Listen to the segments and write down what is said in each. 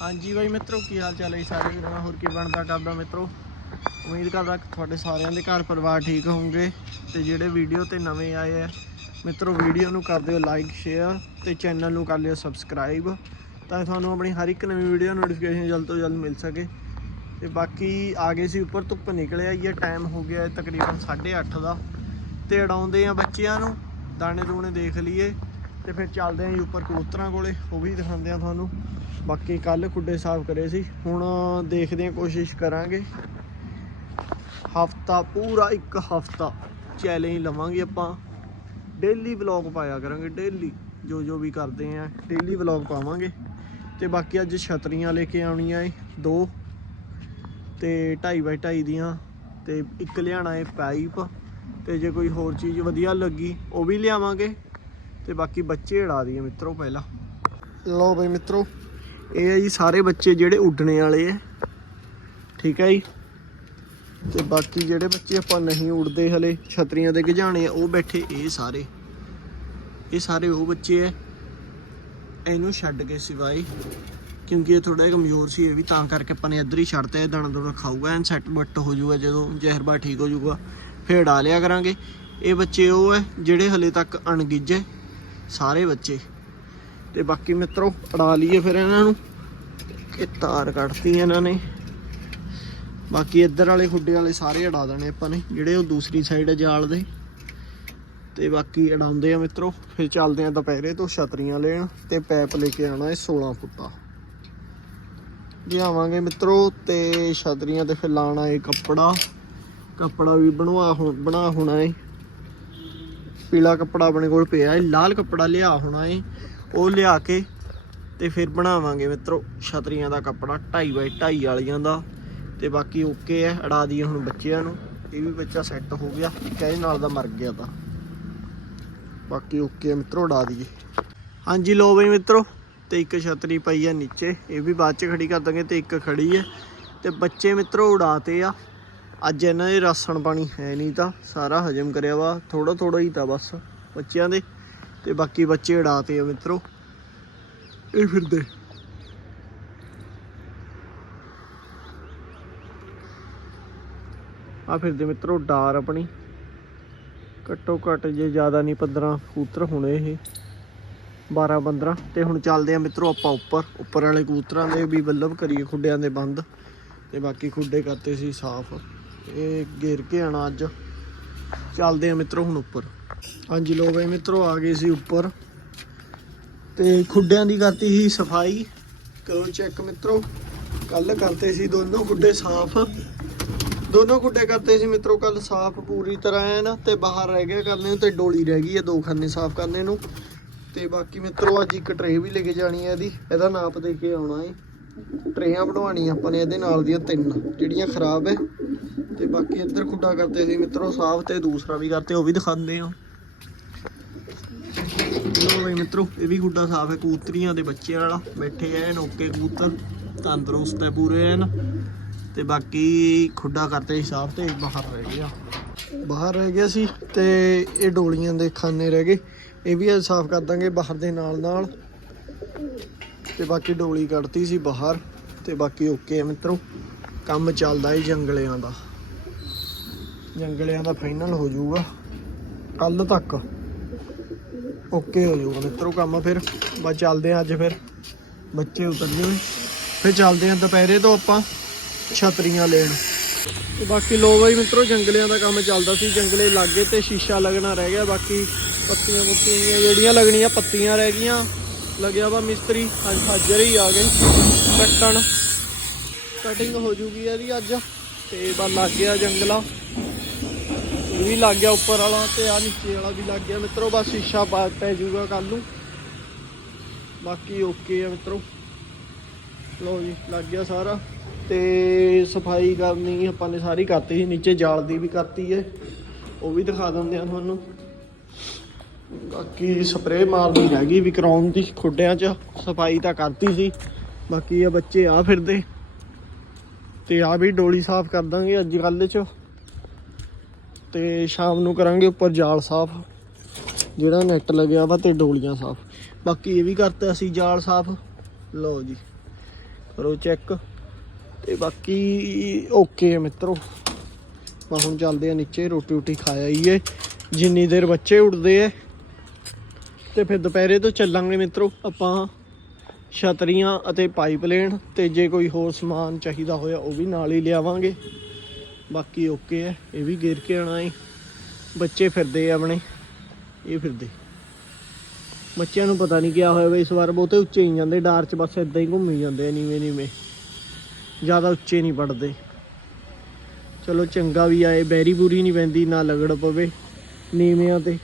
ਹਾਂਜੀ ਬਾਈ ਮਿੱਤਰੋ, ਕੀ ਹਾਲ ਚਾਲ ਹੈ ਸਾਰੇ ਵੀਰਾਂ ਹੋਰ ਕੀ ਬਣਦਾ ਕਰਦਾ ਮਿੱਤਰੋ? ਉਮੀਦ ਕਰਦਾ ਕਿ ਤੁਹਾਡੇ ਸਾਰਿਆਂ ਦੇ ਘਰ ਪਰਿਵਾਰ ਠੀਕ ਹੋਣਗੇ ਤੇ ਜਿਹੜੇ ਵੀਡੀਓ ਤੇ ਨਵੇਂ ਆਏ ਆ, ਮਿੱਤਰੋ, ਵੀਡੀਓ ਨੂੰ ਕਰ ਦਿਓ ਲਾਈਕ ਸ਼ੇਅਰ ਤੇ ਚੈਨਲ ਨੂੰ ਕਰ ਲਿਓ ਸਬਸਕ੍ਰਾਈਬ ਤਾਂ ਤੁਹਾਨੂੰ ਆਪਣੀ ਹਰ ਇੱਕ ਨਵੀਂ ਵੀਡੀਓ ਨੋਟੀਫਿਕੇਸ਼ਨ ਜਲਦ ਤੋਂ ਜਲਦ ਮਿਲ ਸਕੇ। ਤੇ ਬਾਕੀ ਆ ਗਏ ਸੀ ਉੱਪਰ, ਧੁੱਪ ਨਿਕਲਿਆ ਇਹ ਟਾਈਮ ਹੋ ਗਿਆ ਹੈ ਤਕਰੀਬਨ 8:30 ਦਾ ਤੇ ਉਡਾਉਂਦੇ ਆ ਬੱਚਿਆਂ ਨੂੰ ਦਾਣੇ ਦੂਣੇ ਦੇਖ ਲਈਏ। ਤੇ ਫਿਰ ਚੱਲਦੇ ਆਂ ਜੀ ਉੱਪਰ ਕਬੂਤਰਾਂ ਕੋਲੇ, ਉਹ ਵੀ ਦਿਖਾਉਂਦੇ ਆ ਤੁਹਾਨੂੰ। ਬਾਕੀ ਕੱਲ ਖੁੱਡੇ ਸਾਫ਼ ਕਰੇ ਸੀ। ਹੁਣ ਦੇਖਦੇ ਆਂ ਕੋਸ਼ਿਸ਼ ਕਰਾਂਗੇ। ਹਫਤਾ, ਪੂਰਾ ਇੱਕ ਹਫਤਾ ਚੈਲੰਜ ਲਵਾਂਗੇ ਆਪਾਂ। ਡੇਲੀ ਵਲੌਗ ਪਾਇਆ ਕਰਾਂਗੇ ਡੇਲੀ ਜੋ ਜੋ ਵੀ ਕਰਦੇ ਆਂ ਡੇਲੀ ਵਲੌਗ ਪਾਵਾਂਗੇ। ਤੇ ਬਾਕੀ ਅੱਜ ਛਤਰੀਆਂ ਲੈ ਕੇ ਆਉਣੀਆਂ ਏ, ਦੋ। ਤੇ 2.5 ਬਾਈ 2.5 ਦੀਆਂ। ਤੇ ਇੱਕ ਲਿਆਣਾ ਏ ਪਾਈਪ। ਤੇ ਜੇ ਕੋਈ ਹੋਰ ਚੀਜ਼ ਵਧੀਆ ਲੱਗੀ, ਉਹ ਵੀ ਲਿਆਵਾਂਗੇ। ਤੇ ਬਾਕੀ ਬੱਚੇ ਉਡਾ ਦਈਏ ਮਿੱਤਰੋ ਪਹਿਲਾਂ। ਲਓ ਬਈ ਮਿੱਤਰੋ। ਇਹ ਹੈ ਜੀ ਸਾਰੇ ਬੱਚੇ ਜਿਹੜੇ ਉੱਡਣੇ ਵਾਲੇ ਆ। ਠੀਕ ਹੈ ਜੀ। ਤੇ ਬਾਕੀ ਜਿਹੜੇ ਬੱਚੇ ਆਪਾਂ ਨਹੀਂ ਉੱਡਦੇ ਹਲੇ ਛਤਰੀਆਂ ਦੇ ਗਜਾਣੇ ਆ ਉਹ ਬੈਠੇ ਇਹ ਸਾਰੇ। ਇਹ ਸਾਰੇ ਉਹ ਬੱਚੇ ਐ ਇਹਨੂੰ ਛੱਡ ਕੇ ਸਿਵਾਏ। ਕਿਉਂਕਿ ਇਹ ਥੋੜਾ ਕਮਜ਼ੋਰ ਸੀ ਇਹ ਵੀ ਤਾਂ ਕਰਕੇ ਆਪਾਂ ਨੇ ਇੱਧਰ ਹੀ ਛੱਡਤਾ ਇਹ ਦਾਣਾ ਦੋਣਾ ਖਾਊਗਾ ਐਨ ਸੈੱਟ ਬੱਟ ਹੋ ਜਾਊਗਾ ਜਦੋਂ ਜ਼ਹਿਰਬਾ ਠੀਕ ਹੋ ਜਾਊਗਾ ਫੇਰ ਡਾ ਲਿਆ ਕਰਾਂਗੇ। ਇਹ ਬੱਚੇ ਉਹ ਐ ਜਿਹੜੇ ਹਲੇ ਤੱਕ ਅਣਗਿੱਜੇ। ਸਾਰੇ ਬੱਚੇ। ਤੇ ਬਾਕੀ ਮਿੱਤਰੋ, ਅੜਾ ਲਈਏ ਫਿਰ ਇਹਨਾਂ ਨੂੰ। ਇਹ ਤਾਰ ਕੱਢਤੀ ਇਹਨਾਂ ਨੇ। ਬਾਕੀ ਇੱਧਰ ਵਾਲੇ ਖੁੱਡੇ ਵਾਲੇ ਸਾਰੇ ਅੜਾ ਦੇਣੇ ਆਪਾਂ ਨੇ, ਜਿਹੜੇ ਉਹ ਦੂਸਰੀ ਸਾਈਡ ਜਾਲ ਦੇ। ਤੇ ਬਾਕੀ ਅੜਾਉਂਦੇ ਆ ਮਿੱਤਰੋ, ਫਿਰ ਚੱਲਦੇ ਆ ਦੁਪਹਿਰੇ ਤੋਂ ਛਤਰੀਆਂ ਲੈਣ ਤੇ ਪੈਪ ਲੈ ਕੇ ਆਣਾ ਇਹ 16 ਫੁੱਟਾ। ਆਵਾਂਗੇ ਮਿੱਤਰੋ ਤੇ ਛਤਰੀਆਂ ਤੇ ਫਿਰ ਲਾਣਾ ਇਹ ਕੱਪੜਾ। ਕੱਪੜਾ ਵੀ ਬਣਵਾ ਹੁਣ ਬਣਾ ਹੋਣਾ ਏ ਪੀਲਾ ਕੱਪੜਾ ਆਪਣੇ ਕੋਲ ਪਿਆ ਏ, ਲਾਲ ਕੱਪੜਾ ਲਿਆ ਹੋਣਾ ਏ। ਉਹ ਲਿਆ ਕੇ ਤੇ ਫਿਰ ਬਣਾਵਾਂਗੇ ਮਿੱਤਰੋ ਛਤਰੀਆਂ ਦਾ ਕੱਪੜਾ 2.5 ਬਾਈ 2.5 ਵਾਲੀਆਂ ਦਾ। ਤੇ ਬਾਕੀ ਓਕੇ ਐ ਅੜਾ ਦਈਏ ਹੁਣ ਬੱਚਿਆਂ ਨੂੰ। ਇਹ ਵੀ ਬੱਚਾ ਸੈੱਟ ਹੋ ਗਿਆ ਇੱਕ ਨਾਲ ਦਾ ਮਰ ਗਿਆ ਤਾਂ। ਬਾਕੀ ਓਕੇ ਆ ਮਿੱਤਰੋ ਉਡਾ ਦਈਏ ਹਾਂਜੀ ਲੋ ਬਈ ਮਿੱਤਰੋ, ਤੇ ਇੱਕ ਛਤਰੀ ਪਈ ਆ ਨੀਚੇ। ਇਹ ਵੀ ਬਾਅਦ ਚ ਖੜੀ ਕਰ ਦਾਂਗੇ ਤੇ ਇੱਕ ਖੜੀ ਹੈ ਤੇ ਬੱਚੇ ਮਿੱਤਰੋ, ਉਡਾਤੇ ਆ। ਅੱਜ ਇਹਨਾਂ ਦੇ ਰਾਸਣ ਪਾਣੀ ਹੈ ਨਹੀਂ ਤਾਂ ਸਾਰਾ ਹਜਮ ਕਰਿਆ ਵਾ ਥੋੜਾ ਥੋੜਾ ਹੀ ਤਾਂ ਬਸ ਬੱਚਿਆਂ ਦੇ ਤੇ ਬਾਕੀ ਬੱਚੇ ਉਡਾਤੇ ਆ ਮਿੱਤਰੋ। ਇਹ ਫਿਰਦੇ। ਆ ਫਿਰਦੇ ਮਿੱਤਰੋ, ਡਾਰ ਆਪਣੀ। ਘੱਟੋ ਘੱਟ ਜੇ ਜ਼ਿਆਦਾ ਨਹੀਂ 15 ਕਬੂਤਰ ਹੋਣੇ ਇਹ। 12 15 ਤੇ ਹੁਣ ਚੱਲਦੇ ਆ ਮਿੱਤਰੋ ਆਪਾਂ ਉੱਪਰ। ਉੱਪਰ ਵਾਲੇ ਕੂਤਰਾਂ ਦੇ ਵੀ ਬੱਲਬ ਕਰੀਏ ਖੁੱਡਿਆਂ ਦੇ ਬੰਦ। ਤੇ ਬਾਕੀ ਖੁੱਡੇ ਕਰਤੇ ਸੀ ਸਾਫ਼। ਇਹ ਘੇਰ ਕੇ ਆਣਾ ਅੱਜ। ਚੱਲਦੇ ਆ ਮਿੱਤਰੋ ਹੁਣ ਉੱਪਰ। ਹਾਂਜੀ ਲੋ ਬਈ ਮਿੱਤਰੋ, ਆ ਗਏ ਸੀ ਉੱਪਰ। ਤੇ ਖੁੱਡਿਆਂ ਦੀ ਕਰਤੀ ਸੀ ਸਫ਼ਾਈ। ਕਰੋ ਚੈੱਕ ਮਿੱਤਰੋ। ਕੱਲ ਕਰਤੇ ਸੀ ਦੋਨੋਂ ਖੁੱਡੇ ਸਾਫ਼। ਦੋਨੋਂ ਖੁੱਡੇ ਕਰਤੇ ਸੀ ਮਿੱਤਰੋ ਕੱਲ ਸਾਫ਼ ਪੂਰੀ ਤਰ੍ਹਾਂ ਐਨ। ਤੇ ਬਾਹਰ ਰਹਿ ਗਿਆ ਕਰਨੇ ਨੂੰ ਤੇ ਡੋਲੀ ਰਹਿ ਗਈ ਹੈ ਦੋ ਖਾਨੇ ਸਾਫ਼ ਕਰਨੇ ਨੂੰ। ਤੇ ਬਾਕੀ ਮਿੱਤਰੋ, ਅੱਜ ਇੱਕ ਟਰੇ ਵੀ ਲੈ ਕੇ ਜਾਣੀ ਹੈ ਇਹਦੀ। ਇਹਦਾ ਨਾਪ ਦੇ ਕੇ ਆਉਣਾ ਹੈ ਟਰੇਆਂ ਬਣਵਾਉਣੀਆਂ ਆਪਾਂ ਨੇ, ਇਹਦੇ ਨਾਲ ਦੀਆਂ ਤਿੰਨ। ਜਿਹੜੀਆਂ ਖਰਾਬ ਹੈ ਤੇ ਬਾਕੀ ਇੱਧਰ ਖੁੱਡਾ ਕਰਤੇ ਸੀ ਮਿੱਤਰੋ, ਸਾਫ਼ ਤੇ ਦੂਸਰਾ ਵੀ ਕਰਤੇ ਉਹ ਵੀ ਦਿਖਾਉਂਦੇ ਆ ਲੋ ਬਈ ਮਿੱਤਰੋ, ਇਹ ਵੀ ਖੁੱਡਾ ਸਾਫ਼ ਹੈ, ਕੂਤਰੀਆਂ ਦੇ ਬੱਚਿਆਂ ਵਾਲਾ, ਬੈਠੇ ਐ ਨੋਕੇ ਕੂਤਰ, ਤੰਦਰੁਸਤ ਹੈ ਪੂਰੇ ਐਨ। ਤੇ ਬਾਕੀ ਖੁੱਡਾ ਕਰਤੇ ਸੀ ਸਾਫ਼ ਤੇ ਬਾਹਰ ਰਹਿ ਗਿਆ। ਬਾਹਰ ਰਹਿ ਗਿਆ ਸੀ ਤੇ ਇਹ ਡੋਲੀਆਂ ਦੇ ਖਾਨੇ ਰਹਿ ਗਏ। ਇਹ ਵੀ ਅੱਜ ਸਾਫ਼ ਕਰ ਦਾਂਗੇ ਬਾਹਰ ਦੇ ਨਾਲ ਨਾਲ। ਤੇ ਬਾਕੀ ਡੋਲੀ ਕੱਢਤੀ ਸੀ ਬਾਹਰ, ਤੇ ਬਾਕੀ ਓਕੇ ਆ ਮਿੱਤਰੋ। ਕੰਮ ਚੱਲਦਾ ਏ ਜੰਗਲਿਆਂ ਦਾ। ਜੰਗਲਿਆਂ ਦਾ ਫਾਈਨਲ ਹੋ ਜਾਊਗਾ। ਕੱਲ ਤੱਕ। ਓਕੇ ਹੋ ਜਾਊਗਾ ਮਿੱਤਰੋ ਕੰਮ ਫਿਰ। ਬਸ ਚੱਲਦੇ ਆ ਅੱਜ ਫਿਰ। ਬੱਚੇ ਉਤਰ ਜਾਵੇ ਫਿਰ ਚੱਲਦੇ ਆ ਦੁਪਹਿਰੇ ਤੋਂ ਆਪਾਂ ਛਤਰੀਆਂ ਲੈਣ। ਤੇ ਬਾਕੀ ਲੋ ਬਾਈ ਮਿੱਤਰੋ, ਜੰਗਲਿਆਂ ਦਾ ਕੰਮ ਚੱਲਦਾ ਸੀ। ਜੰਗਲੇ ਲਾਗੇ ਤੇ ਸ਼ੀਸ਼ਾ ਲੱਗਣਾ ਰਹਿ ਗਿਆ। ਬਾਕੀ ਪੱਤੀਆਂ ਪੁੱਤੀਆਂ ਜਿਹੜੀਆਂ ਲੱਗਣੀਆਂ, ਪੱਤੀਆਂ ਰਹਿ ਗਈਆਂ। ਲੱਗਿਆ ਵਾ ਮਿਸਤਰੀ। ਅੱਜ ਹਾਜ਼ਰ ਹੀ ਆ ਗਏ। ਕੱਟਣ। ਕਟਿੰਗ ਹੋ ਜੂਗੀ ਇਹਦੀ ਅੱਜ। ਤੇ ਬਸ ਲੱਗ ਗਿਆ ਜੰਗਲਾ। ਇਹ ਵੀ ਲੱਗ ਗਿਆ ਉੱਪਰ ਵਾਲਾ ਤੇ ਆ ਨੀਚੇ ਵਾਲਾ ਵੀ ਲੱਗ ਗਿਆ। ਮਿੱਤਰੋ, ਬਸ ਸ਼ੀਸ਼ਾ ਪਾ ਪੈ ਜਾਊਗਾ ਕੱਲ ਨੂੰ। ਬਾਕੀ ਓਕੇ ਆ ਮਿੱਤਰੋ। ਲੋ ਜੀ, ਲੱਗ ਗਿਆ ਸਾਰਾ। ਤੇ ਸਫ਼ਾਈ ਕਰਨੀ ਆਪਾਂ ਨੇ ਸਾਰੀ ਕਰਤੀ ਸੀ। ਨੀਚੇ ਜਾਲ ਦੀ ਵੀ ਕਰਤੀ ਹੈ ਉਹ ਵੀ ਦਿਖਾ ਦਿੰਦੇ ਆ ਤੁਹਾਨੂੰ। ਬਾਕੀ ਸਪਰੇ ਮਾਰਨੀ ਰਹਿ ਗਈ ਵੀ ਕਰਾਉਣ ਦੀ ਖੁੱਡਿਆਂ 'ਚ। ਸਫ਼ਾਈ ਤਾਂ ਕਰਤੀ ਸੀ। ਬਾਕੀ ਆ ਬੱਚੇ ਆ ਫਿਰਦੇ। ਤੇ ਆ ਵੀ ਡੋਲੀ ਸਾਫ਼ ਕਰ ਦਾਂਗੇ ਅੱਜ ਕੱਲ੍ਹ 'ਚ। ਤੇ ਸ਼ਾਮ ਨੂੰ ਕਰਾਂਗੇ ਉੱਪਰ ਜਾਲ ਸਾਫ਼, ਜਿਹੜਾ ਨੈਟ ਲੱਗਿਆ ਵਾ ਤੇ ਡੋਲੀਆਂ ਸਾਫ਼। ਬਾਕੀ ਇਹ ਵੀ ਕਰਤਾ ਅਸੀਂ ਜਾਲ ਸਾਫ਼। ਲਓ ਜੀ, ਕਰੋ ਚੈੱਕ ਤੇ ਬਾਕੀ ਓਕੇ ਹੈ ਮਿੱਤਰੋ। ਬਾ ਹੁਣ ਚੱਲਦੇ ਆ ਨੀਚੇ, ਰੋਟੀ ਰੋਟੀ ਖਾ ਆਈਏ ਜਿੰਨੀ ਦੇਰ ਬੱਚੇ ਉੱਡਦੇ ਐ ਤੇ ਫਿਰ ਦੁਪਹਿਰੇ ਤੋਂ ਚੱਲਾਂਗੇ ਮਿੱਤਰੋ ਆਪਾਂ ਛਤਰੀਆਂ ਅਤੇ ਪਾਈਪਲਾਈਨ। ਤੇ ਜੇ ਕੋਈ ਹੋਰ ਸਮਾਨ ਚਾਹੀਦਾ ਹੋਇਆ ਉਹ ਵੀ ਨਾਲ ਹੀ ਲਿਆਵਾਂਗੇ। ਬਾਕੀ ਓਕੇ ਹੈ ਇਹ ਵੀ ਗੇਰ ਕੇ ਆਣਾ ਹੈ ਬੱਚੇ ਫਿਰਦੇ ਆ ਆਪਣੇ, ਇਹ ਫਿਰਦੇ। ਬੱਚਿਆਂ ਨੂੰ ਪਤਾ ਨਹੀਂ ਕਿਆ ਹੋਇਆ ਬਈ, ਇਸ ਵਾਰ ਬਹੁਤੇ ਉੱਚੇ ਹੀ ਜਾਂਦੇ, ਡਾਰ ਚ ਬਸ ਇਦਾਂ ਹੀ ਘੁੰਮੀ ਜਾਂਦੇ ਆ, ਨੀਵੇਂ ਨੀਵੇਂ। ਜ਼ਿਆਦਾ ਉੱਚੇ ਨਹੀਂ ਪੜਦੇ। ਚਲੋ ਚੰਗਾ ਵੀ ਆਏ ਬੈਰੀ ਬੂਰੀ ਨਹੀਂ ਪੈਂਦੀ, ਨਾ ਲਗੜ ਪਵੇ ਨੀਵਿਆਂ ਤੇ।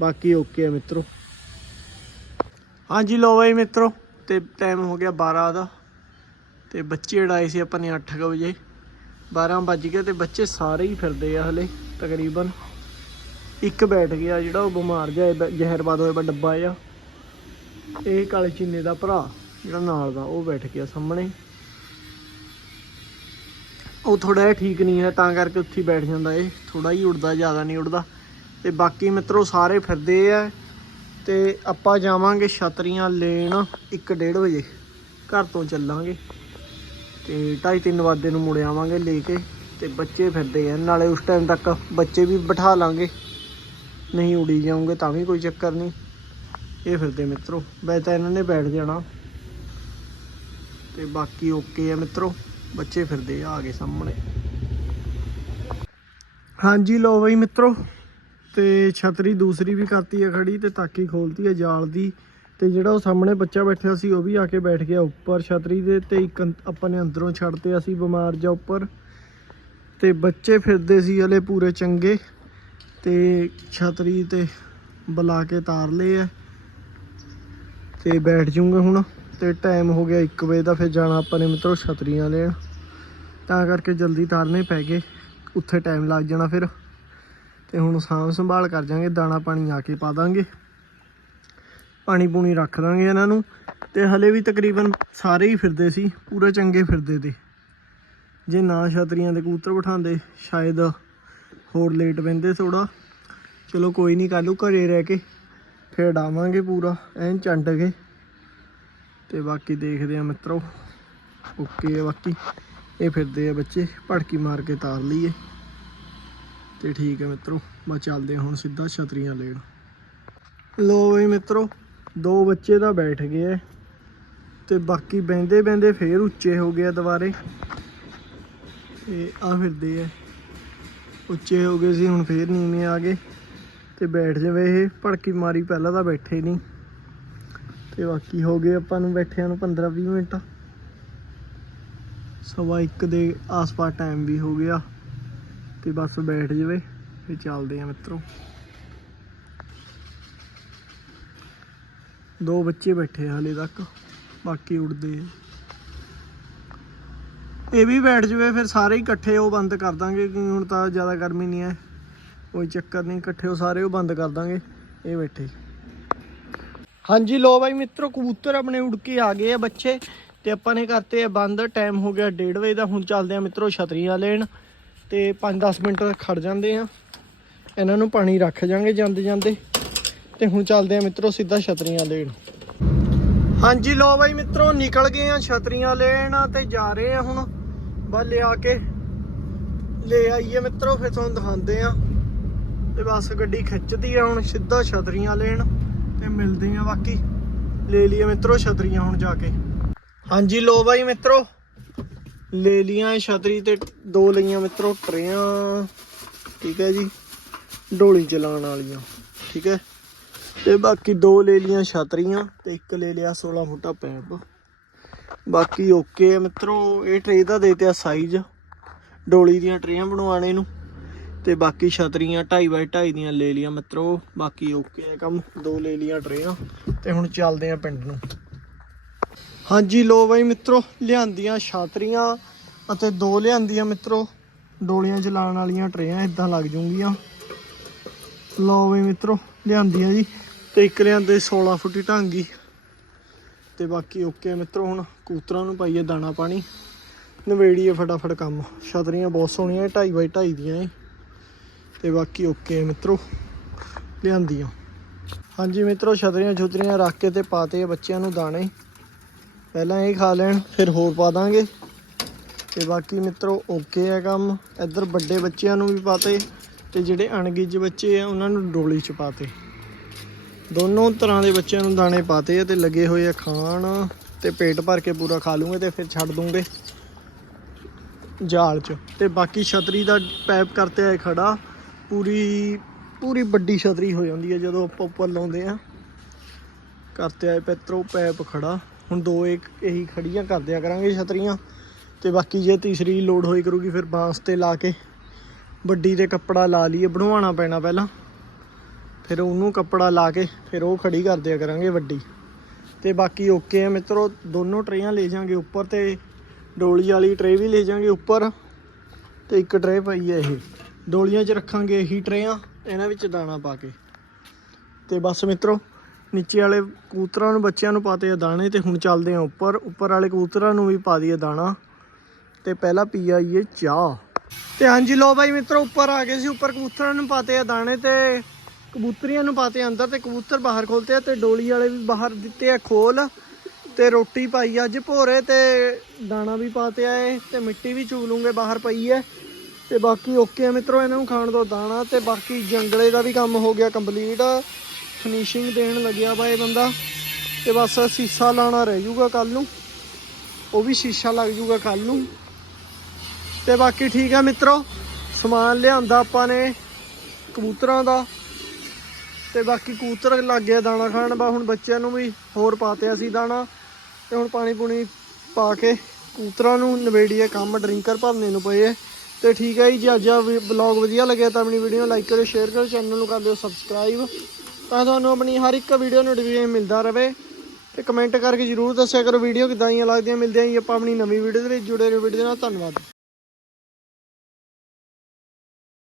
ਬਾਕੀ ਓਕੇ ਆ ਮਿੱਤਰੋ। ਹਾਂਜੀ ਲੋ ਬਾਈ ਮਿੱਤਰੋ, ਤੇ ਟਾਈਮ ਹੋ ਗਿਆ 12 ਦਾ। ਤੇ ਬੱਚੇ ਉਡਾਏ ਸੀ ਆਪਾਂ ਨੇ 8 ਵਜੇ। 12 ਵੱਜ ਗਏ ਤੇ ਬੱਚੇ ਸਾਰੇ ਹੀ ਫਿਰਦੇ ਆ ਹਲੇ ਤਕਰੀਬਨ। ਇੱਕ ਬੈਠ ਗਿਆ ਜਿਹੜਾ ਉਹ ਬਿਮਾਰ ਜਿਹਾ ਹੈ, ਜ਼ਹਿਰਬਾਦ ਹੋਇਆ ਡੱਬਾ ਆ ਇਹ ਕਾਲੇ ਚੀਨੇ ਦਾ ਭਰਾ ਜਿਹੜਾ ਨਾਲ ਦਾ ਉਹ ਬੈਠ ਗਿਆ ਸਾਹਮਣੇ। ਉਹ ਥੋੜਾ ਜਿਹਾ ਠੀਕ ਨਹੀਂ ਹੈ ਤਾਂ ਕਰਕੇ ਉੱਥੇ ਹੀ ਬੈਠ ਜਾਂਦਾ ਇਹ। ਥੋੜਾ ਹੀ ਉੱਡਦਾ ਜ਼ਿਆਦਾ ਨਹੀਂ ਉੱਡਦਾ। ਤੇ ਬਾਕੀ ਮਿੱਤਰੋ ਸਾਰੇ ਫਿਰਦੇ ਆ। ਤੇ ਆਪਾਂ ਜਾਵਾਂਗੇ ਛਤਰੀਆਂ ਲੈਣ 1:30 ਵਜੇ। ਘਰ ਤੋਂ ਚੱਲਾਂਗੇ। ਤੇ 2:30 ਵਜੇ ਨੂੰ ਮੁੜ ਆਵਾਂਗੇ ਲੈ ਕੇ ਤੇ ਬੱਚੇ ਫਿਰਦੇ ਆ। ਨਾਲੇ ਉਸ ਟਾਈਮ ਤੱਕ ਬੱਚੇ ਵੀ ਬਿਠਾ ਲਾਂਗੇ। ਨਹੀਂ ਉੜੀ ਜਾਓਗੇ ਤਾਂ ਵੀ ਕੋਈ ਚੱਕਰ ਨਹੀਂ। ਇਹ ਫਿਰਦੇ ਮਿੱਤਰੋ ਵੈਸੇ ਤਾਂ ਇਹਨਾਂ ਨੇ ਬੈਠ ਜਾਣਾ। ਤੇ ਬਾਕੀ ਓਕੇ ਆ ਮਿੱਤਰੋ, ਬੱਚੇ ਫਿਰਦੇ ਆ ਆ ਗਏ ਸਾਹਮਣੇ। ਹਾਂਜੀ ਲੋ ਬਈ ਮਿੱਤਰੋ, ਤੇ ਛਤਰੀ ਦੂਸਰੀ ਵੀ ਕਰਤੀ ਹੈ ਖੜੀ ਤੇ ਤਾਕੀ ਖੋਲਤੀ ਹੈ ਜਾਲ ਦੀ। ਤੇ ਜਿਹੜਾ ਉਹ ਸਾਹਮਣੇ ਬੱਚਾ ਬੈਠਿਆ ਸੀ, ਉਹ ਵੀ ਆ ਕੇ ਬੈਠ ਗਿਆ ਉੱਪਰ ਛਤਰੀ ਦੇ ਤੇ ਇੱਕ ਅੰ- ਆਪਾਂ ਨੇ ਅੰਦਰੋਂ ਛੱਡਤੇ, ਅਸੀਂ ਬਿਮਾਰ ਜਾਂ ਉੱਪਰ। ਤੇ ਬੱਚੇ ਫਿਰਦੇ ਸੀ ਹਲੇ ਪੂਰੇ ਚੰਗੇ ਤੇ ਛਤਰੀ ਤੇ ਬੁਲਾ ਕੇ ਤਾਰ ਲਏ ਐ ਤੇ ਬੈਠ ਜੂਗੇ ਹੁਣ, ਤੇ ਟਾਈਮ ਹੋ ਗਿਆ 1 ਵਜੇ ਦਾ, ਫਿਰ ਜਾਣਾ ਆਪਾਂ ਨੇ ਮਿੱਤਰੋ ਛਤਰੀਆਂ ਲੈਣ। ਤਾਂ ਕਰਕੇ ਜਲਦੀ ਤਾਰਨੇ ਪੈ ਗਏ, ਉੱਥੇ ਟਾਈਮ ਲੱਗ ਜਾਣਾ ਫਿਰ। ਤੇ ਹੁਣ ਸਾਂਭ ਸੰਭਾਲ ਕਰ ਜਾਾਂਗੇ, ਦਾਣਾ ਪਾਣੀ ਆ ਕੇ ਪਾ ਦਾਂਗੇ। ਪਾਣੀ ਪੂਣੀ ਰੱਖ ਦਾਂਗੇ ਇਹਨਾਂ ਨੂੰ। ਤੇ ਹਲੇ ਵੀ ਤਕਰੀਬਨ ਸਾਰੇ ਹੀ ਫਿਰਦੇ ਸੀ, ਪੂਰੇ ਚੰਗੇ ਫਿਰਦੇ ਤੇ। ਜੇ ਨਾ ਛਤਰੀਆਂ ਦੇ ਕਬੂਤਰ ਬਿਠਾਉਂਦੇ, ਸ਼ਾਇਦ ਹੋਰ ਲੇਟ ਪੈਂਦੇ ਥੋੜਾ ਚਲੋ ਕੋਈ ਨਹੀਂ ਕੱਲੂ ਘਰੇ ਰਹਿ ਕੇ ਫੇਰ ਡਾਵਾਂਗੇ ਪੂਰਾ ਐਨ ਚੰਡ ਕੇ। ਤੇ ਬਾਕੀ ਦੇਖਦੇ ਆ ਮਿੱਤਰੋ। ਓਕੇ ਆ ਬਾਕੀ। ਇਹ ਫਿਰਦੇ ਆ ਬੱਚੇ, ਭੜਕੀ ਮਾਰ ਕੇ ਤਾਰ ਲਈਏ। ਤੇ ਠੀਕ ਹੈ ਮਿੱਤਰੋ ਮੈਂ ਚੱਲਦੇ ਹਾਂ ਹੁਣ ਸਿੱਧਾ ਛਤਰੀਆਂ ਲੈਣ। ਲੋ ਵੀ ਮਿੱਤਰੋ ਦੋ ਬੱਚੇ ਤਾਂ ਬੈਠ ਗਏ ਐ। ਤੇ ਬਾਕੀ ਬਹਿੰਦੇ ਬਹਿੰਦੇ ਫੇਰ ਉੱਚੇ ਹੋ ਗਏ ਦੁਬਾਰੇ। ਤੇ ਆ ਫਿਰਦੇ ਐ। ਉੱਚੇ ਹੋ ਗਏ ਸੀ, ਹੁਣ ਫੇਰ ਨੀਵੇਂ ਆ ਗਏ। ਤੇ ਬੈਠ ਜਾਵੇ ਇਹ, ਭੜਕੀ ਮਾਰੀ ਪਹਿਲਾਂ ਤਾਂ ਬੈਠੇ ਨਹੀਂ ਤੇ ਬਾਕੀ ਹੋ ਗਏ ਆਪਾਂ ਨੂੰ ਬੈਠਿਆਂ ਨੂੰ 15 20 ਮਿੰਟ। ਸਵਾ ਇੱਕ ਦੇ ਆਸ-ਪਾਸ ਟਾਈਮ ਵੀ ਹੋ ਗਿਆ। ਤੇ ਬਸ ਬੈਠ ਜਾਵੇ ਤੇ ਚੱਲਦੇ ਆ ਮਿੱਤਰੋ। ਦੋ ਬੱਚੇ ਬੈਠੇ ਹਾਲੇ ਤੱਕ, ਬਾਕੀ ਉੜਦੇ ਇਹ ਵੀ ਬੈਠ ਜਾਵੇ, ਫਿਰ ਸਾਰੇ ਹੀ ਇਕੱਠੇ ਉਹ ਬੰਦ ਕਰ ਦਾਂਗੇ, ਕਿਉਂਕਿ ਹੁਣ ਤਾਂ ਜ਼ਿਆਦਾ ਗਰਮੀ ਨਹੀਂ ਹੈ। ਕੋਈ ਚੱਕਰ ਨਹੀਂ, ਇਕੱਠੇ ਉਹ ਸਾਰੇ ਉਹ ਬੰਦ ਕਰ ਦਾਂਗੇ, ਇਹ ਬੈਠੇ। ਹਾਂਜੀ ਲੋ ਬਾਈ ਮਿੱਤਰੋ, ਕਬੂਤਰ ਆਪਣੇ ਉੜ ਕੇ ਆ ਗਏ ਆ ਬੱਚੇ, ਤੇ ਆਪਾਂ ਨੇ ਕਰਤੇ ਆ ਬੰਦ, ਟਾਈਮ ਹੋ ਗਿਆ 1:30 ਵਜੇ ਦਾ, ਹੁਣ ਚੱਲਦੇ ਆ ਮਿੱਤਰੋ ਛਤਰੀਆਂ ਲੈਣ, ਤੇ 5-10 ਮਿੰਟ ਖੜ ਜਾਂਦੇ ਆ। ਇਹਨਾਂ ਨੂੰ ਪਾਣੀ ਰੱਖ ਜਾਾਂਗੇ ਜਾਂਦੇ ਜਾਂਦੇ ਤੇ ਹੁਣ ਚੱਲਦੇ ਆ ਮਿੱਤਰੋ ਸਿੱਧਾ ਛਤਰੀਆਂ ਲੈਣ। ਹਾਂਜੀ ਲੋ ਬਾਈ ਮਿੱਤਰੋ, ਨਿਕਲ ਗਏ ਆ ਛਤਰੀਆਂ ਲੈਣ ਤੇ ਜਾ ਰਹੇ ਆ ਹੁਣ। ਬਸ ਲਿਆ ਕੇ ਲੈ ਆਈਏ ਮਿੱਤਰੋ, ਫਿਰ ਤੁਹਾਨੂੰ ਦਿਖਾਉਂਦੇ ਆ। ਤੇ ਬਸ ਗੱਡੀ ਖਿੱਚਦੀ ਆ ਹੁਣ ਸਿੱਧਾ ਛਤਰੀਆਂ ਲੈਣ ਤੇ ਮਿਲਦੇ ਆ ਬਾਕੀ। ਲੈ ਲਈਏ ਮਿੱਤਰੋ ਛਤਰੀਆਂ ਹੁਣ ਜਾ ਕੇ। ਹਾਂਜੀ ਲੋ ਬਾਈ ਮਿੱਤਰੋ, ਲੈ ਲੀਆਂ ਛਤਰੀ ਤੇ ਦੋ ਲਈਆਂ ਮਿੱਤਰੋ ਟਰੇਆਂ। ਠੀਕ ਹੈ ਜੀ, ਡੋਲੀ ਚਲਾਉਣ ਵਾਲੀਆਂ। ਠੀਕ ਹੈ। ਤੇ ਬਾਕੀ ਦੋ ਲੈ ਲੀਆਂ ਛਤਰੀਆਂ ਤੇ ਇੱਕ ਲੈ ਲਿਆ 16 ਫੁੱਟਾ ਪੈਪ। ਬਾਕੀ ਓਕੇ ਹੈ ਮਿੱਤਰੋ, ਇਹ ਟਰੇ ਦਾ ਦੇ ਤਿਆ ਸਾਈਜ਼ ਡੋਲੀ ਦੀਆਂ ਟਰੇਆਂ ਬਣਵਾਣੇ ਨੂੰ। ਤੇ ਬਾਕੀ ਛਤਰੀਆਂ 2.5 ਬਾਈ 2.5 ਦੀਆਂ ਲੈ ਲੀਆਂ ਮਿੱਤਰੋ। ਬਾਕੀ ਓਕੇ ਹੈ ਕੰਮ, ਦੋ ਲੈ ਲੀਆਂ ਟਰੇਆਂ ਤੇ ਹੁਣ ਚੱਲਦੇ ਆ ਪਿੰਡ ਨੂੰ। ਹਾਂਜੀ ਲੋ ਬਾਈ ਮਿੱਤਰੋ, ਲਿਆਂਦੀਆਂ ਛਾਤਰੀਆਂ ਅਤੇ ਦੋ ਲਿਆਂਦੀਆਂ ਮਿੱਤਰੋ। ਡੋਲੀਆਂ ਚਲਾਉਣ ਵਾਲੀਆਂ ਟਰੇਆਂ ਇਦਾਂ ਲੱਗ ਜੂਗੀਆਂ। ਲੋ ਬਾਈ ਮਿੱਤਰੋ, ਲਿਆਂਦੀਆਂ ਜੀ। ਤੇ ਇੱਕ ਲਿਆਂਦੇ 16 ਫੁੱਟੀ ਢਾਂਗੀ। ਤੇ ਬਾਕੀ ਓਕੇ ਮਿੱਤਰੋ, ਹੁਣ ਕੂਤਰਾਂ ਨੂੰ ਪਾਈਏ ਦਾਣਾ ਪਾਣੀ। ਨਵੇੜੀਏ ਫਟਾਫਟ ਕੰਮ। ਛਤਰੀਆਂ ਬਹੁਤ ਸੋਹਣੀਆਂ 2.5 ਬਾਈ 2.5 ਦੀਆਂ ਏ ਤੇ ਬਾਕੀ ਓਕੇ ਮਿੱਤਰੋ, ਲਿਆਂਦੀਆਂ। ਹਾਂਜੀ ਮਿੱਤਰੋ, ਛਤਰੀਆਂ ਛੁਤਰੀਆਂ ਰੱਖ ਕੇ ਤੇ ਪਾਤੇ ਬੱਚਿਆਂ ਨੂੰ ਦਾਣੇ। ਪਹਿਲਾਂ ਇਹ ਖਾ ਲੈਣ, ਫਿਰ ਹੋਰ ਪਾ ਦਾਂਗੇ। ਤੇ ਬਾਕੀ ਮਿੱਤਰੋ, ਓਕੇ ਹੈ ਕੰਮ। ਇੱਧਰ ਵੱਡੇ ਬੱਚਿਆਂ ਨੂੰ ਵੀ ਪਾਤੇ ਤੇ ਜਿਹੜੇ ਅਣਗਿੱਜ ਬੱਚੇ ਆ, ਉਹਨਾਂ ਨੂੰ ਡੋਲੀ ਚ ਪਾਤੇ ਦੋਨੋਂ ਤਰ੍ਹਾਂ ਦੇ ਬੱਚਿਆਂ ਨੂੰ ਦਾਣੇ ਪਾਤੇ ਆ ਤੇ ਲੱਗੇ ਹੋਏ ਆ ਖਾਣ ਤੇ ਪੇਟ ਭਰ ਕੇ ਪੂਰਾ ਖਾ ਲੂੰਗੇ ਤੇ ਫਿਰ ਛੱਡ ਦੂੰਗੇ ਜਾਲ 'ਚ। ਤੇ ਬਾਕੀ ਛਤਰੀ ਦਾ ਪੈਪ ਕਰਤੇ ਆਏ ਖੜਾ, ਪੂਰੀ ਪੂਰੀ ਵੱਡੀ ਛਤਰੀ ਹੋ ਜਾਂਦੀ ਹੈ ਜਦੋਂ ਆਪਾਂ ਉੱਪਰ ਲਾਉਂਦੇ ਆ। ਕਰਤੇ ਆਏ ਪੈਤਰੋ ਪੈਪ ਖੜਾ, ਹੁਣ ਦੋ ਇੱਕ ਇਹੀ ਖੜੀਆਂ ਕਰਦਿਆ ਕਰਾਂਗੇ ਛਤਰੀਆਂ। ਤੇ ਬਾਕੀ ਜੇ ਤੀਸਰੀ ਲੋਡ ਹੋਈ ਕਰੂਗੀ ਫਿਰ ਬਾਂਸ ਤੇ ਲਾ ਕੇ, ਵੱਡੀ ਤੇ ਕੱਪੜਾ ਲਾ ਲਈਏ, ਬਣਵਾਉਣਾ ਪੈਣਾ ਪਹਿਲਾਂ। ਫਿਰ ਉਹਨੂੰ ਕੱਪੜਾ ਲਾ ਕੇ ਫਿਰ ਉਹ ਖੜੀ ਕਰ ਦਿਆ ਕਰਾਂਗੇ ਵੱਡੀ। ਤੇ ਬਾਕੀ ਓਕੇ ਆ ਮਿੱਤਰੋ, ਦੋਨੋਂ ਟਰੇਆਂ ਲੈ ਜਾਾਂਗੇ ਉੱਪਰ ਤੇ ਡੋਲੀ ਵਾਲੀ ਟਰੇ ਵੀ ਲੈ ਜਾਾਂਗੇ ਉੱਪਰ। ਤੇ ਇੱਕ ਟਰੇ ਪਈ ਹੈ ਇਹ। ਡੋਲੀਆਂ 'ਚ ਰੱਖਾਂਗੇ ਇਹੀ ਟਰੇਆਂ, ਇਹਨਾਂ ਵਿੱਚ ਦਾਣਾ ਪਾ ਕੇ। ਤੇ ਬਸ ਮਿੱਤਰੋ, ਨੀਚੇ ਵਾਲੇ ਕਬੂਤਰਾਂ ਨੂੰ ਬੱਚਿਆਂ ਨੂੰ ਪਾਤੇ ਆ ਦਾਣੇ ਤੇ ਹੁਣ ਚੱਲਦੇ ਆ ਉੱਪਰ। ਉੱਪਰ ਵਾਲੇ ਕਬੂਤਰਾਂ ਨੂੰ ਵੀ ਪਾ ਦਈਏ ਦਾਣਾ। ਤੇ ਪਹਿਲਾਂ ਪੀ ਆਈਏ ਚਾਹ। ਤੇ ਹਾਂਜੀ ਲੋ ਬਾਈ ਮਿੱਤਰੋ, ਉੱਪਰ ਆ ਗਏ ਸੀ, ਉੱਪਰ ਕਬੂਤਰਾਂ ਨੂੰ ਪਾਤੇ ਆ ਦਾਣੇ ਤੇ ਕਬੂਤਰੀਆਂ ਨੂੰ ਪਾਤੇ ਅੰਦਰ ਤੇ ਕਬੂਤਰ ਬਾਹਰ ਖੋਲਤੇ ਆ ਤੇ ਡੋਲੀ ਵਾਲੇ ਵੀ ਬਾਹਰ ਦਿੱਤੇ ਆ ਖੋਲ ਤੇ ਰੋਟੀ ਪਾਈ ਅੱਜ ਭੋਰੇ ਤੇ ਦਾਣਾ ਵੀ ਪਾਤੇ ਆ ਇਹ ਤੇ ਮਿੱਟੀ ਵੀ ਚੂਗ ਲੂੰਗੇ ਬਾਹਰ ਪਈ ਹੈ ਤੇ ਬਾਕੀ ਓਕੇ ਆ ਮਿੱਤਰੋ, ਇਹਨਾਂ ਨੂੰ ਖਾਣ ਦੋ ਦਾਣਾ ਤੇ ਬਾਕੀ ਜੰਗਲੇ ਦਾ ਵੀ ਕੰਮ ਹੋ ਗਿਆ ਕੰਪਲੀਟ। ਫਿਨਿਸ਼ਿੰਗ ਦੇਣ ਲੱਗਿਆ ਵਾ ਇਹ ਬੰਦਾ। ਤੇ ਬਸ ਸੀਸਾ ਲਾਣਾ ਰਹਿ ਜੂਗਾ ਕੱਲ ਨੂੰ। ਉਹ ਵੀ ਸ਼ੀਸ਼ਾ ਲੱਗ ਜੂਗਾ ਕੱਲ ਨੂੰ। ਤੇ ਬਾਕੀ ਠੀਕ ਆ ਮਿੱਤਰੋ, ਸਮਾਨ ਲਿਆਂਦਾ ਆਪਾਂ ਨੇ ਕਬੂਤਰਾਂ ਦਾ। ਤੇ ਬਾਕੀ ਕਬੂਤਰ ਲੱਗ ਗਿਆ ਦਾਣਾ ਖਾਣ ਬਾ ਹੁਣ ਬੱਚਿਆਂ ਨੂੰ ਵੀ ਹੋਰ ਪਾਤਿਆ ਸੀ ਦਾਣਾ ਤੇ ਹੁਣ ਪਾਣੀ ਪੂਣੀ ਪਾ ਕੇ ਕਬੂਤਰਾਂ ਨੂੰ ਨਵੇੜੀਏ ਕੰਮ ਡਰਿੰਕਰ ਭਰਨੇ ਨੂੰ ਪਏ ਐ ਤੇ ਠੀਕ ਹੈ ਜੀ, ਜੇ ਅੱਜ ਆ ਵਲੌਗ ਵਧੀਆ ਲੱਗਿਆ ਤਾਂ ਆਪਣੀ ਵੀਡੀਓ ਨੂੰ ਲਾਈਕ ਕਰੋ ਸ਼ੇਅਰ ਕਰੋ ਚੈਨਲ ਨੂੰ ਕਰ ਦਿਓ ਸਬਸਕ੍ਰਾਈਬ ਤਾਂ ਤੁਹਾਨੂੰ ਆਪਣੀ ਹਰ ਇੱਕ ਵੀਡੀਓ ਨੋਟੀਫਿਕੇਸ਼ਨ ਮਿਲਦਾ ਰਹੇ ਤੇ ਕਮੈਂਟ ਕਰਕੇ ਜਰੂਰ ਦੱਸਿਆ ਕਰੋ ਵੀਡੀਓ ਕਿਦਾਂ ਦੀਆਂ ਲੱਗਦੀਆਂ ਮਿਲਦੀਆਂ ਜੀ ਆਪਾਂ ਆਪਣੀ ਨਵੀਂ ਵੀਡੀਓ ਦੇ ਵਿੱਚ, ਜੁੜੇ ਰਹੋ ਵੀਡੀਓ ਦੇ ਨਾਲ, ਧੰਨਵਾਦ।